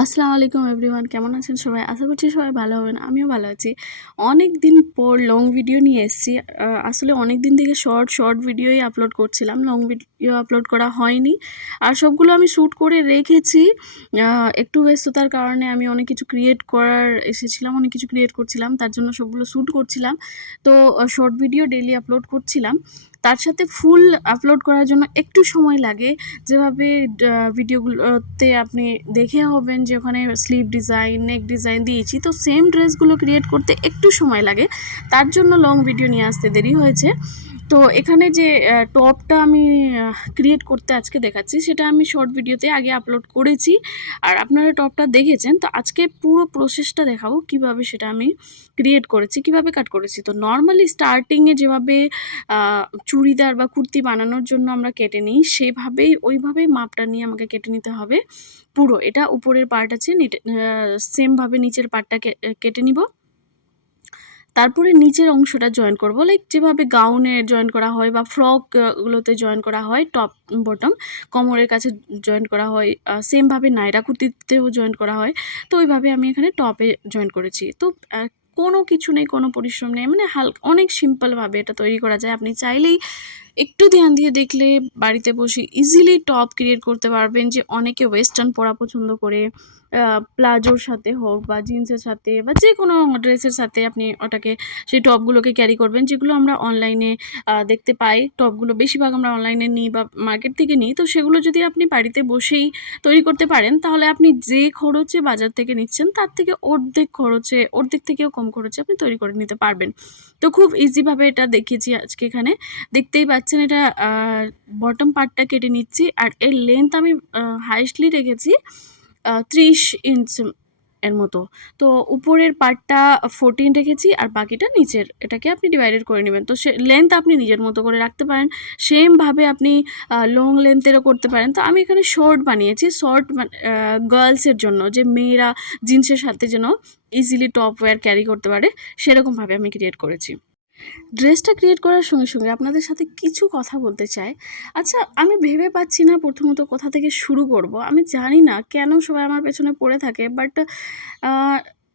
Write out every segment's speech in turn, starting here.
আসসালামু আলাইকুম এভরিওয়ান, কেমন আছেন সবাই? আশা করছি সবাই ভালো হবেন। আমিও ভালো আছি। অনেক দিন পর লং ভিডিও নিয়ে এসেছি। আসলে অনেক দিন থেকে শর্ট ভিডিওই আপলোড করছিলাম। লং ভিডিও আপলোড করা হয়নি। আর সবগুলো আমি শ্যুট করে রেখেছি। একটু ব্যস্ততার কারণে আমি অনেক কিছু ক্রিয়েট করার এসেছিলাম, অনেক কিছু ক্রিয়েট করছিলাম। তার জন্য সবগুলো শ্যুট করছিলাম। তো শর্ট ভিডিও ডেইলি আপলোড করছিলাম। তার সাথে ফুল আপলোড করার জন্য একটু সময় লাগে। যেভাবে ভিডিওগুলোতে আপনি দেখে হবেন যে ওখানে স্লিভ ডিজাইন, নেক ডিজাইন দিয়েছি, তো সেম ড্রেসগুলো ক্রিয়েট করতে একটু সময় লাগে। তার জন্য লং ভিডিও নিয়ে আসতে দেরি হয়েছে। তো এখানে যে টপটা আমি ক্রিয়েট করতে আজকে দেখাচ্ছি, সেটা আমি শর্ট ভিডিওতে আগে আপলোড করেছি আর আপনারা টপটা দেখেছেন। তো আজকে পুরো প্রসেসটা দেখাবো কিভাবে সেটা আমি ক্রিয়েট করেছি, কিভাবে কাট করেছি। তো নর্মালি স্টার্টিংয়ে যেভাবে চুড়িদার বা কুর্তি বানানোর জন্য আমরা কেটে নিই, সেভাবেই ওইভাবেই মাপটা নিয়ে আমাকে কেটে নিতে হবে পুরো। এটা উপরের পার্ট আছে, সেমভাবে নিচের পার্টটা কেটে নিব। তারপরে নিচের অংশটা জয়েন করব, লাইক যেভাবে গাউনে জয়েন করা হয় বা ফ্রকগুলোতে জয়েন করা হয়, টপ বটম কোমরের কাছে জয়েন করা হয়, সেমভাবে নায়রা কুর্তিতেও জয়েন করা হয়। তো ওইভাবে আমি এখানে টপে জয়েন করেছি। তো কোনো কিছু নেই, কোনো পরিশ্রম নেই, মানে অনেক সিম্পলভাবে এটা তৈরি করা যায়। আপনি চাইলেই একটু ধ্যান দিয়ে দেখলে বাড়িতে বসে ইজিলি টপ ক্রিয়েট করতে পারবেন। যে অনেকে ওয়েস্টার্ন পরা পছন্দ করে, প্লাজোর সাথে হোক বা জিন্সের সাথে বা যে কোনো ড্রেসের সাথে আপনি ওটাকে, সেই টপগুলোকে ক্যারি করবেন, যেগুলো আমরা অনলাইনে দেখতে পাই। টপগুলো বেশিরভাগ আমরা অনলাইনে নিই বা মার্কেট থেকে নিই। তো সেগুলো যদি আপনি বাড়িতে বসেই তৈরি করতে পারেন, তাহলে আপনি যে খরচে বাজার থেকে নিচ্ছেন তার থেকে অর্ধেক থেকেও কম খরচে আপনি তৈরি করে নিতে পারবেন। তো খুব ইজিভাবে এটা দেখিয়েছি আজকে এখানে। দেখতেই পাচ্ছেন এটা বটম পার্টটা কেটে নিচ্ছি। আর এর লেন্থ আমি হাইয়েস্টলি রেখেছি 30 ইঞ্চ এর মতো। তো উপরের পার্টটা 14 রেখেছি আর বাকিটা নিচের। এটাকে আপনি ডিভাইডেড করে নেবেন। তো সে লেন্থ আপনি নিজের মতো করে রাখতে পারেন। সেমভাবে আপনি লং লেন্থেরও করতে পারেন। তো আমি এখানে শর্ট বানিয়েছি। শর্ট গার্লসের জন্য, যে মেয়েরা জিন্সের সাথে যেন ইজিলি টপ ওয়্যার ক্যারি করতে পারে, সেরকমভাবে আমি ক্রিয়েট করেছি। ড্রেসটা ক্রিয়েট করার সঙ্গে সঙ্গে আপনাদের সাথে কিছু কথা বলতে চাই। আচ্ছা, আমি ভেবে পাচ্ছি না প্রথমত কোথা থেকে শুরু করব। আমি জানি না কেন সবাই আমার পেছনে পড়ে থাকে, বাট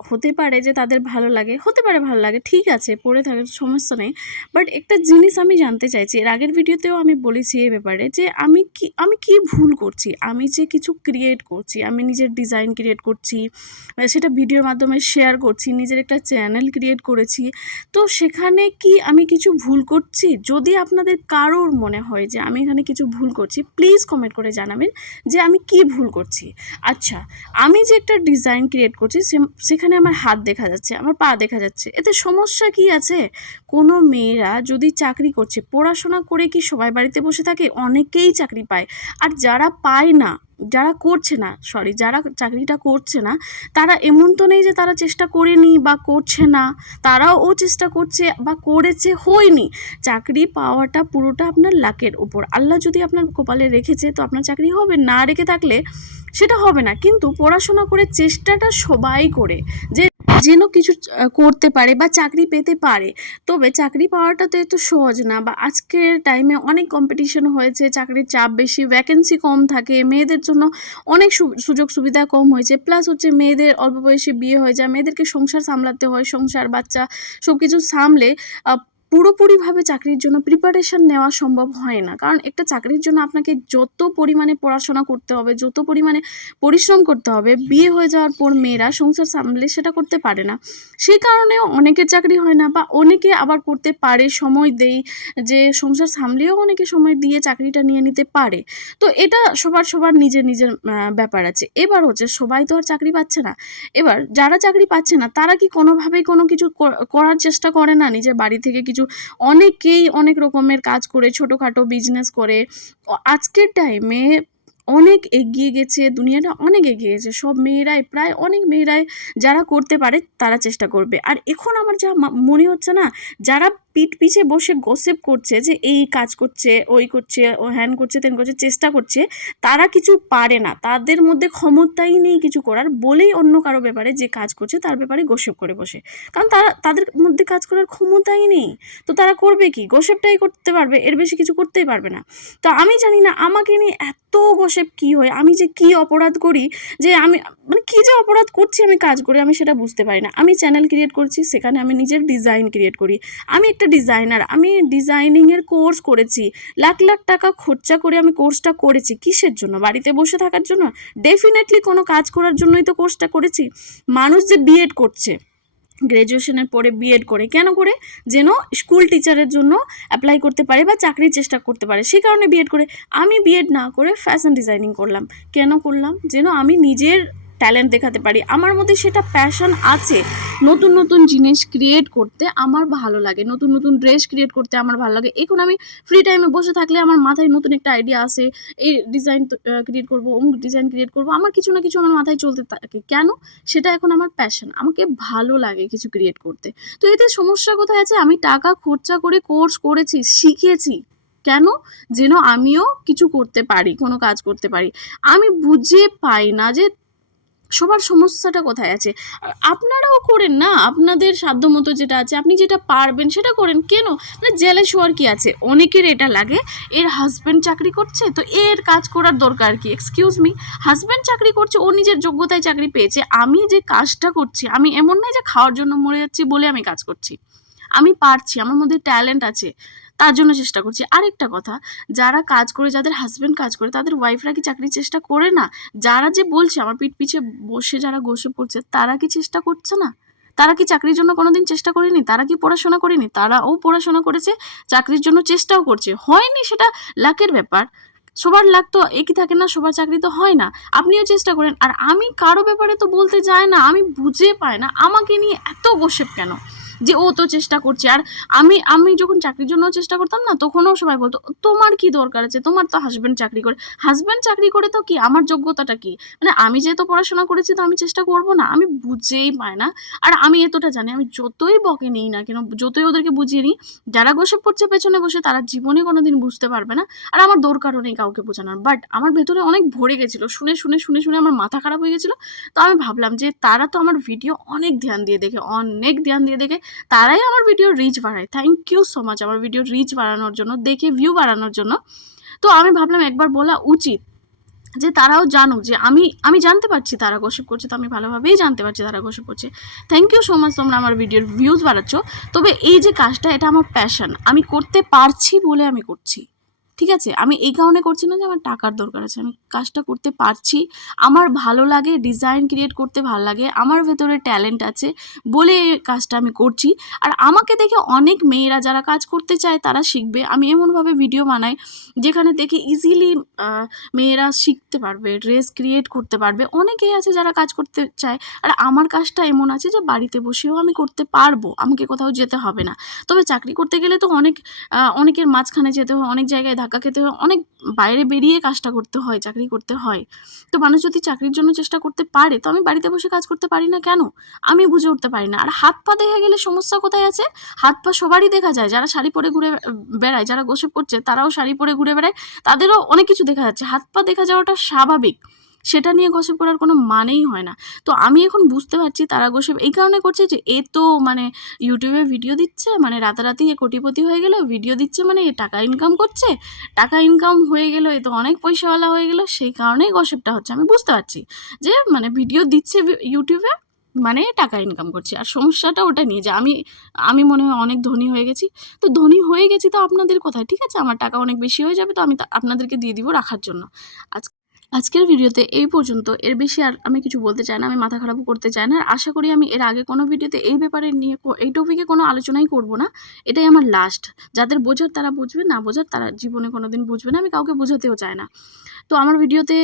হতে পারে যে তাদের ভালো লাগে, হতে পারে ভালো লাগে, ঠিক আছে, পড়ে থাকে, সমস্যা নেই। বাট একটা জিনিস আমি জানতে চাইছি, এর আগের ভিডিওতেও আমি বলেছি এই ব্যাপারে, যে আমি কি ভুল করছি। আমি যে কিছু ক্রিয়েট করছি, আমি নিজের ডিজাইন ক্রিয়েট করছি, সেটা ভিডিওর মাধ্যমে শেয়ার করছি, নিজের একটা চ্যানেল ক্রিয়েট করেছি। তো সেখানে কি আমি কিছু ভুল করছি? যদি আপনাদের কারোর মনে হয় যে আমি এখানে কিছু ভুল করছি, প্লিজ কমেন্ট করে জানাবেন যে আমি কি ভুল করছি। আচ্ছা, আমি যে একটা ডিজাইন ক্রিয়েট করছি, সেখানে আমার হাত দেখা যাচ্ছে, আমার পা দেখা যাচ্ছে, এতে সমস্যা কি আছে? কোনো মেয়েরা যদি চাকরি করছে, পড়াশোনা করে কি সবাই বাড়িতে বসে থাকে? অনেকেই চাকরি পায়। আর যারা পায় না, যারা চাকরিটা করছে না, তারা এমন তো নেই যে তারা চেষ্টা করেনি বা করছে না। তারাও চেষ্টা করছে বা করেছে, হয়নি। চাকরি পাওয়াটা পুরোটা আপনার লাকের উপর। আল্লাহ যদি আপনার কপালে রেখেছে, তো আপনার চাকরি হবে, না রেখে থাকলে সেটা হবে না। কিন্তু পড়াশোনা করে চেষ্টাটা সবাই করে, যে যেন কিছু করতে পারে বা চাকরি পেতে পারে। তবে চাকরি পাওয়াটা তো এত সহজ না। বা আজকের টাইমে অনেক কম্পিটিশন হয়েছে, চাকরির চাপ বেশি, ভ্যাকেন্সি কম থাকে, মেয়েদের জন্য অনেক সুযোগ সুবিধা কম হয়েছে। প্লাস হচ্ছে মেয়েদের অল্প বয়সে বিয়ে হয়ে যায়, মেয়েদেরকে সংসার সামলাতে হয়, সংসার, বাচ্চা সব কিছু সামলে পুরোপুরিভাবে চাকরির জন্য প্রিপারেশান নেওয়া সম্ভব হয় না। কারণ একটা চাকরির জন্য আপনাকে যত পরিমাণে পড়াশোনা করতে হবে, যত পরিমাণে পরিশ্রম করতে হবে, বিয়ে হয়ে যাওয়ার পর মেয়েরা সংসার সামলে সেটা করতে পারে না। সেই কারণেও অনেকের চাকরি হয় না, বা অনেকে আবার করতে পারে, সময় দেই, যে সংসার সামলেও অনেকে সময় দিয়ে চাকরিটা নিয়ে নিতে পারে। তো এটা সবার নিজের ব্যাপার আছে। এবার হচ্ছে, সবাই তো আর চাকরি পাচ্ছে না। এবার যারা চাকরি পাচ্ছে না, তারা কি কোনোভাবেই কোনো কিছু করার চেষ্টা করে না? নিজের বাড়ি থেকে কিছু, অনেকেই অনেক রকমের কাজ করে, ছোটোখাটো বিজনেস করে। আজকের টাইমে অনেক এগিয়ে গেছে, দুনিয়াটা অনেক এগিয়ে গেছে। সব মেয়েরাই, প্রায় অনেক মেয়েরাই যারা করতে পারে তারা চেষ্টা করবে। আর এখন আমার যা মনে হচ্ছে না, যারা পিঠ পিছে বসে গসিপ করছে যে এই কাজ করছে, ওই করছে, ও হ্যান করছে, তেন করছে, চেষ্টা করছে, তারা কিছু পারে না, তাদের মধ্যে ক্ষমতাই নেই কিছু করার, বলেই অন্য কারো ব্যাপারে, যে কাজ করছে তার ব্যাপারে গসিপ করে বসে। কারণ তাদের মধ্যে কাজ করার ক্ষমতাই নেই। তো তারা করবে কি? গসিপটাই করতে পারবে, এর বেশি কিছু করতেই পারবে না। তো আমি জানি না আমাকে নিয়ে এত গসিপ কী হয়, আমি যে কী অপরাধ করি, যে আমি, মানে কী যে অপরাধ করছি আমি কাজ করে, আমি সেটা বুঝতে পারি না। আমি চ্যানেল ক্রিয়েট করছি, সেখানে আমি নিজের ডিজাইন ক্রিয়েট করি। আমি একটা ডিজাইনার, আমি ডিজাইনিংয়ের কোর্স করেছি, লাখ লাখ টাকা খরচা করে আমি কোর্সটা করেছি। কিসের জন্য? বাড়িতে বসে থাকার জন্য? ডেফিনেটলি কোনো কাজ করার জন্যই তো কোর্সটা করেছি। মানুষ যে বিএড করছে, গ্র্যাজুয়েশনের পরে বিএড করে, কেন করে? যেন স্কুল টিচারের জন্য অ্যাপ্লাই করতে পারে বা চাকরির চেষ্টা করতে পারে, সেই কারণে বিএড করে। আমি বিএড না করে ফ্যাশন ডিজাইনিং করলাম। কেন করলাম? যেন আমি নিজের ট্যালেন্ট দেখাতে পারি, আমার মধ্যে সেটা প্যাশন আছে। নতুন নতুন জিনিস ক্রিয়েট করতে আমার ভালো লাগে, নতুন নতুন ড্রেস ক্রিয়েট করতে আমার ভালো লাগে। এখন আমি ফ্রি টাইমে বসে থাকলে আমার মাথায় নতুন একটা আইডিয়া আসে, এই ডিজাইন ক্রিয়েট করবো, অমুক ডিজাইন ক্রিয়েট করবো, আমার কিছু না কিছু আমার মাথায় চলতে থাকে। কেন? সেটা এখন আমার প্যাশন, আমাকে ভালো লাগে কিছু ক্রিয়েট করতে। তো এতে সমস্যা কোথায় আছে? আমি টাকা খরচা করে কোর্স করেছি, শিখেছি। কেন? যেন আমিও কিছু করতে পারি, কোনো কাজ করতে পারি। আমি বুঝে পাই না যে সবার সমস্যাটা কোথায় আছে। আপনারাও করেন না, আপনাদের সাধ্যমতো যেটা আছে, আপনি যেটা পারবেন সেটা করেন। কেন? মানে জেলাস হওয়ার কি আছে? অনেকের এটা লাগে, এর হাজব্যান্ড চাকরি করছে তো এর কাজ করার দরকার কি? এক্সকিউজ মি, হাজব্যান্ড চাকরি করছে, ও নিজের যোগ্যতায় চাকরি পেয়েছে। আমি যে কাজটা করছি, আমি এমন নয় যে খাওয়ার জন্য মরে যাচ্ছি বলে আমি কাজ করছি। আমি পারছি, আমার মধ্যে ট্যালেন্ট আছে, তার জন্য চেষ্টা করছি। আরেকটা কথা, যারা কাজ করে, যাদের হাজব্যান্ড কাজ করে, তাদের ওয়াইফরা কি চাকরির চেষ্টা করে না? যারা যে বলছে আমার পিঠ পিছে বসে যারা গোসে পড়ছে, তারা কি চেষ্টা করছে না? তারা কি চাকরির জন্য কোনোদিন চেষ্টা করেনি? তারা কি পড়াশোনা করেনি? তারাও পড়াশোনা করেছে, চাকরির জন্য চেষ্টাও করছে। হয়নি, সেটা লাকের ব্যাপার। সবার লাক তো একই থাকে না, সবার চাকরি তো হয় না। আপনিও চেষ্টা করেন। আর আমি কারো ব্যাপারে তো বলতে যাই না, আমি বুঝে পাই না আমাকে নিয়ে এত গোসেপ কেন, যে ও তো চেষ্টা করছে। আর আমি যখন চাকরির জন্য চেষ্টা করতাম না, তখনও সবাই বলতো তোমার কি দরকার আছে, তোমার তো হাজব্যান্ড চাকরি করে। হাজব্যান্ড চাকরি করে তো কি, আমার যোগ্যতাটা কি? মানে আমি যেহেতু পড়াশোনা করেছি তো আমি চেষ্টা করব না? আমি বুঝেই পাই না। আর আমি এতটা জানি, আমি যতই বকে নিই না কেন, যতই ওদেরকে বুঝিয়ে নিই, যারা গোসেপ করছে পেছনে বসে, তারা জীবনে কোনোদিন বুঝতে পারবে না। আর আমার দরকারও নেই কাউকে বোঝানোর। বাট আমার ভেতরে অনেক ভরে গেছিলো, শুনে শুনে শুনে শুনে আমার মাথা খারাপ হয়ে গেছিলো। তো আমি ভাবলাম যে তারা তো আমার ভিডিও অনেক ধ্যান দিয়ে দেখে, অনেক ধ্যান দিয়ে দেখে, তারাই আমার ভিডিওর রিচ বাড়ায়। থ্যাংক ইউ সো মাচ আমার ভিডিওর রিচ বাড়ানোর জন্য, দেখে ভিউ বাড়ানোর জন্য। তো আমি ভাবলাম একবার বলা উচিত, যে তারাও জানুক যে আমি জানতে পারছি তারা গসিপ করছে, তো আমি ভালোভাবেই জানতে পারছি তারা গসিপ করছে। থ্যাংক ইউ সো মাচ, তোমরা আমার ভিডিওর ভিউজ বাড়াচ্ছ। তবে এই যে কাজটা, এটা আমার প্যাশন, আমি করতে পারছি বলে আমি করছি। ঠিক আছে? আমি এই কারণে করছি না যে আমার টাকার দরকার আছে, আমি কাজটা করতে পারছি, আমার ভালো লাগে, ডিজাইন ক্রিয়েট করতে ভালো লাগে, আমার ভেতরে ট্যালেন্ট আছে বলে কাজটা আমি করছি। আর আমাকে দেখে অনেক মেয়েরা যারা কাজ করতে চায় তারা শিখবে। আমি এমনভাবে ভিডিও বানাই যেখানে দেখে ইজিলি মেয়েরা শিখতে পারবে, ড্রেস ক্রিয়েট করতে পারবে। অনেকেই আছে যারা কাজ করতে চায়, আর আমার কাজটা এমন আছে যে বাড়িতে বসেও আমি করতে পারবো, আমাকে কোথাও যেতে হবে না। তবে চাকরি করতে গেলে তো অনেকের মাঝখানে যেতে হয়, অনেক জায়গায় ধাক্কা খেতে হয়, অনেক বাইরে বেরিয়ে কাজটা করতে হয়, চাকরি করতে হয়। তো মানুষ যদি চাকরির জন্য চেষ্টা করতে পারে, তো আমি বাড়িতে বসে কাজ করতে পারি না কেন? আমি বুঝে উঠতে পারি না। আর হাত পা দেখা গেলে সমস্যা কোথায় আছে? হাত পা সবারই দেখা যায়, যারা শাড়ি পরে ঘুরে বেড়ায়, যারা গোসিপ করছে তারাও শাড়ি পরে ঘুরে বেড়ায়, তাদেরও অনেক কিছু দেখা যাচ্ছে। হাত পা দেখা যাওয়াটা স্বাভাবিক, সেটা নিয়ে গসিপ করার কোনো মানেই হয় না। তো আমি এখন বুঝতে পারছি তারা গসিপ এই কারণে করছে যে এ তো মানে ইউটিউবে ভিডিও দিচ্ছে, মানে রাতারাতি এ কোটিপতি হয়ে গেল, ভিডিও দিচ্ছে মানে এ টাকা ইনকাম করছে, টাকা ইনকাম হয়ে গেল, এ তো অনেক পয়সাওয়ালা হয়ে গেল, সেই কারণেই গসিপটা হচ্ছে। আমি বুঝতে পারছি যে মানে ভিডিও দিচ্ছে ইউটিউবে মানে টাকা ইনকাম করছে। আর সমস্যাটা ওটা নিয়ে যে আমি মনে হয় অনেক ধনী হয়ে গেছি। তো ধনী হয়ে গেছি তো আপনাদের কোথায়? ঠিক আছে, আমার টাকা অনেক বেশি হয়ে যাবে, তো আমি আপনাদেরকে দিয়ে দিব রাখার জন্য। আজকের ভিডিওতে এই পর্যন্ত, এর বেশি আর আমি কিছু বলতে চাই না, আমি মাথা খারাপও করতে চাই না। আর আশা করি আমি এর আগে কোনো ভিডিওতে এই ব্যাপারে নিয়ে এই টপিকে কোনো আলোচনাই করব না। এটাই আমার লাস্ট। যাদের বোঝার তারা বুঝবে, না বোঝার তারা জীবনে কোনোদিন বুঝবে না। আমি কাউকে বোঝাতেও চাই না। তো আমার ভিডিওতে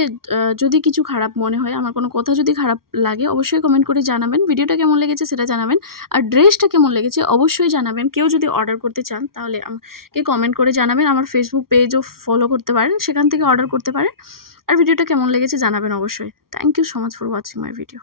যদি কিছু খারাপ মনে হয়, আমার কোনো কথা যদি খারাপ লাগে, অবশ্যই কমেন্ট করে জানাবেন। ভিডিওটা কেমন লেগেছে সেটা জানাবেন। আর ড্রেসটা কেমন লেগেছে অবশ্যই জানাবেন। কেউ যদি অর্ডার করতে চান তাহলে আমাকে কমেন্ট করে জানাবেন। আমার ফেসবুক পেজও ফলো করতে পারেন, সেখান থেকে অর্ডার করতে পারেন। আর ভিডিওটা কেমন লেগেছে জানাবেন অবশ্যই। Thank you so much for watching my video.